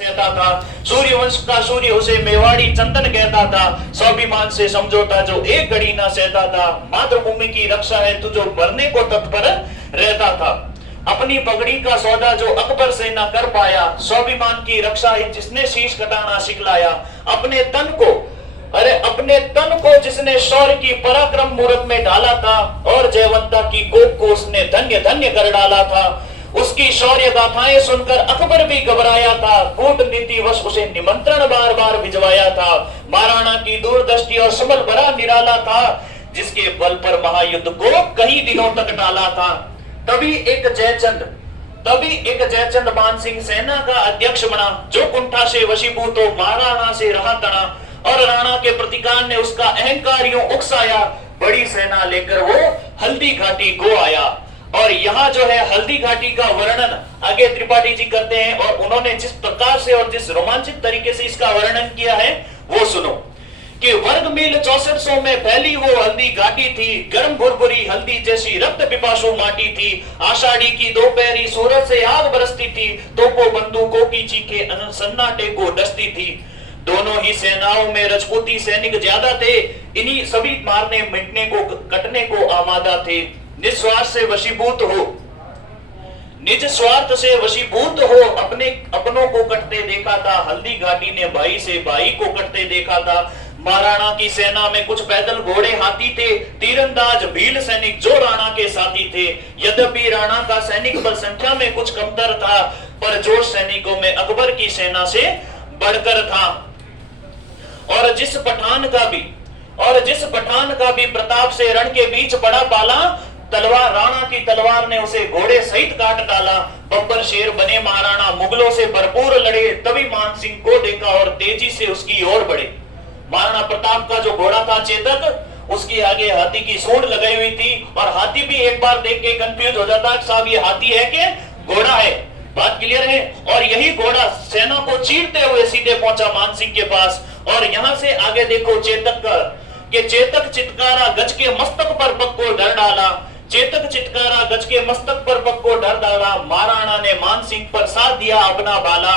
कहता था, सूर्यवंश का सूर्य उसे मेवाड़ी चंदन कहता था। स्वाभिमान से समझौता जो एक घड़ी ना सहता था, मातृभूमि की रक्षा है तू जो मरने को तत्पर रहता था। अपनी पगड़ी का सौदा जो अकबर से ना कर पाया, स्वाभिमान की रक्षा है जिसने शीश कटाना सिखलाया। अपने तन को जिसने शौर्य की पराक्रम मूरत में डाला था, और जयवंता की कोख को उसने धन्य धन्य कर डाला था। उसकी शौर्य गाथाएं सुनकर अकबर भी घबराया था, कूटनीति वश उसे निमंत्रण बार बार भिजवाया था। महाराणा की दूरदृष्टि और सबल बड़ा निराला था, जिसके बल पर महायुद्ध को कई दिनों तक टाला था। तभी एक जयचंद मान सिंह सेना का अध्यक्ष बना, जो कुंठा से वशीभूत हो महाराणा से रहा तना, और राणा के प्रतिकार ने उसका अहंकार यूं उकसाया। बड़ी सेना लेकर वो हल्दी घाटी को आया। और यहाँ जो है हल्दी घाटी का वर्णन आगे त्रिपाठी जी करते हैं, और उन्होंने जिस प्रकार से और जिस रोमांचित तरीके से इसका वर्णन किया है वो सुनो। कि वर्ग मील 6400 में फैली वो हल्दी घाटी थी, गर्म भुरभुरी हल्दी जैसी रक्त पिपासु माटी थी। आषाढ़ी की दोपहरी सूरज से आग बरसती थी, तोपों बंदूकों की चीखें सन्नाटे को डसती थी। दोनों ही सेनाओं में राजपूती सैनिक ज्यादा थे, इन्हीं सभी मारने मिटने को कटने को आमादा थे। निज स्वार्थ से वशीभूत हो अपनों को कटते देखा था। हल्दी घाटी ने भाई से भाई को कटते देखा था। महाराणा की सेना में कुछ पैदल घोड़े हाथी थे, तीरंदाज भील सैनिक जो राणा के साथी थे। यद्यपि राणा का सैनिक बल संख्या में कुछ कमतर था, पर जोश सैनिकों में अकबर की सेना से बढ़कर था। और जिस पठान का भी प्रताप से रण के बीच पड़ा पाला, तलवार राणा की तलवार ने उसे घोड़े सहित काट डाला। बब्बर शेर बने महाराणा मुगलों से भरपूर लड़े, तभी मान सिंह को देखा और तेजी से उसकी ओर बढ़े। महाराणा प्रताप का जो घोड़ा था चेतक, उसकी आगे हाथी की सूंड लगाई हुई थी, और हाथी भी एक बार देख के कंफ्यूज हो जाता है, साहब ये हाथी है कि घोड़ा है। बात क्लियर है। और यही घोड़ा सेना को चीरते हुए सीधे पहुंचा मान सिंह के पास। और यहां से आगे देखो चेतक चितकारा गज के मस्तक पर पग को डर डाला। चेतक चितकारा गज के मस्तक पर पग को डर डाला। महाराणा ने मान सिंह पर साथ दिया अपना बाला।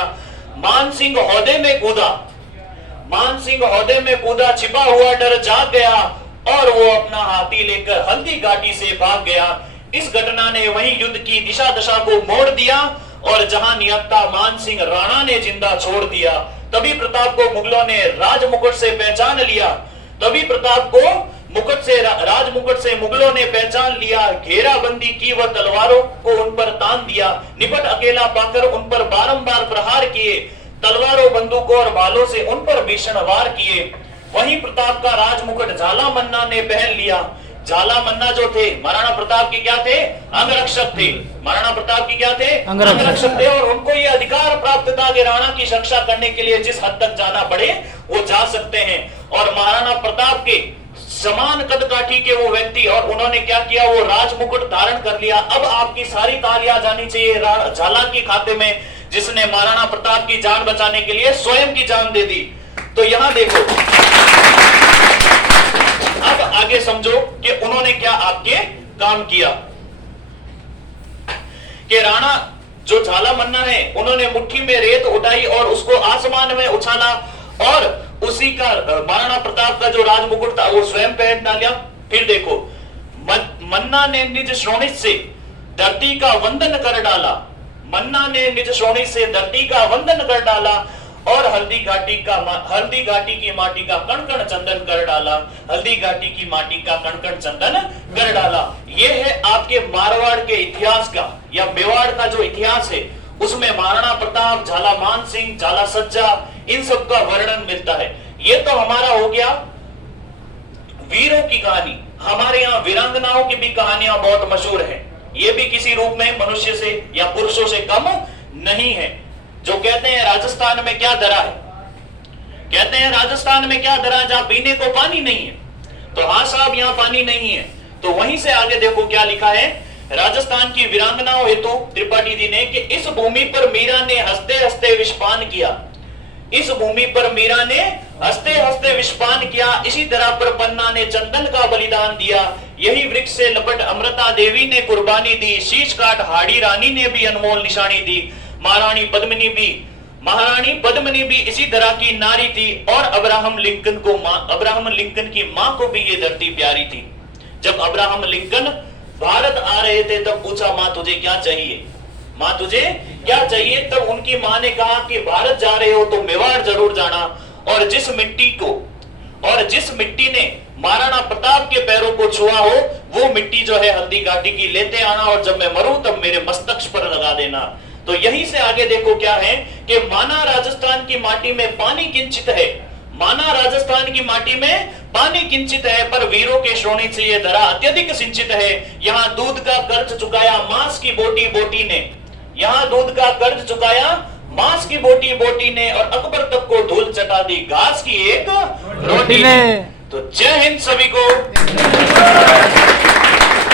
मान सिंह हौदे में कूदा, छिपा हुआ डर जाग गया, और वो अपना हाथी लेकर हल्दी घाटी से भाग गया। इस घटना ने वही युद्ध की दिशा दशा को मोड़ दिया, और जहां नियत्ता मान सिंह राणा ने जिंदा छोड़ दिया। तभी प्रताप को मुगलों ने राजमुकुट से पहचान लिया। राजमुकुट से मुगलों ने पहचान लिया। घेराबंदी की व तलवारों को उन पर तान दिया। निपट अकेला पाकर उन पर बारंबार प्रहार किए। तलवारों बंदूकों और भालों से उन पर भीषण वार किए। वहीं प्रताप का राजमुकुट झाला मन्ना ने पहन लिया। झाला मन्ना जो थे महाराणा प्रताप के क्या थे? अंगरक्षक थे। महाराणा प्रताप की क्या थे? अंगरक्षक थे। और उनको ये अधिकार प्राप्त था कि राणा की रक्षा करने के लिए जिस हद तक जाना पड़े वो जा सकते हैं। और महाराणा प्रताप के समान कद काठी के वो व्यक्ति, और उन्होंने क्या किया, वो राजमुकुट धारण कर लिया। अब आपकी सारी तालियां जानी चाहिए झाला के खाते में, जिसने महाराणा प्रताप की जान बचाने के लिए स्वयं की जान दे दी। तो यहां देखो, अब आगे समझो कि उन्होंने क्या आपके काम किया। कि राणा जो झाला मन्ना है, उन्होंने मुट्ठी में रेत उठाई और उसको आसमान में उछाला, और उसी का महाराणा प्रताप का जो राजमुकुट था वो स्वयं पहन डाला। फिर देखो, मन्ना ने निज श्रोणित से धरती का वंदन कर डाला। मन्ना ने निज श्रोणित से धरती का वंदन कर डाला, और हल्दी घाटी की माटी का कण कण चंदन कर डाला। हल्दी घाटी की माटी का कण कण चंदन कर डाला। ये है आपके मारवाड़ के इतिहास का, या मेवाड़ का जो इतिहास है, उसमें महाराणा प्रताप, झाला मान सिंह, झाला सज्जा, इन सब का वर्णन मिलता है। ये तो हमारा हो गया वीरों की कहानी। हमारे यहाँ वीरांगनाओं की भी कहानियां बहुत मशहूर हैं। ये भी किसी रूप में मनुष्य से या पुरुषों से कम नहीं है। जो कहते हैं राजस्थान में क्या धरा है, जहां पीने को पानी नहीं है। तो हाँ साहब, यहाँ पानी नहीं है। तो वहीं से आगे देखो क्या लिखा है राजस्थान की वीरांगनाओं हेतु त्रिपाठी जी ने, कि इस भूमि पर मीरा ने हंसते हंसते विषपान किया। इस भूमि पर मीरा ने हंसते हंसते विषपान किया। इसी तरह पर पन्ना ने चंदन का बलिदान दिया। यही वृक्ष से लपट अमृता देवी ने कुर्बानी दी। शीश काट हाड़ी रानी ने भी अनमोल निशानी दी। महारानी पद्मिनी भी इसी तरह की नारी थी और अब्राहम लिंकन की मां को भी ये धरती प्यारी थी। जब अब्राहम लिंकन भारत आ रहे थे तब पूछा, मां तुझे क्या चाहिए, मां तुझे क्या चाहिए? तब उनकी मां ने कहा कि भारत जा रहे हो तो मेवाड़ जरूर जाना, और जिस मिट्टी ने महाराणा प्रताप के पैरों को छुआ हो वो मिट्टी जो है हल्दी घाटी की लेते आना, और जब मैं मरूं तब मेरे मस्तक पर लगा देना। तो यहीं से आगे देखो क्या है कि माना राजस्थान की माटी में पानी किंचित है, माना राजस्थान की माटी में पानी किंचित है, पर वीरों के श्रोणी से यह धरा अत्यधिक सिंचित है। यहाँ दूध का कर्ज चुकाया मांस की बोटी बोटी ने, यहाँ दूध का कर्ज चुकाया मांस की बोटी बोटी ने, और अकबर तक को धूल चटा दी घास की एक रोटी ने। तो जय हिंद सभी को।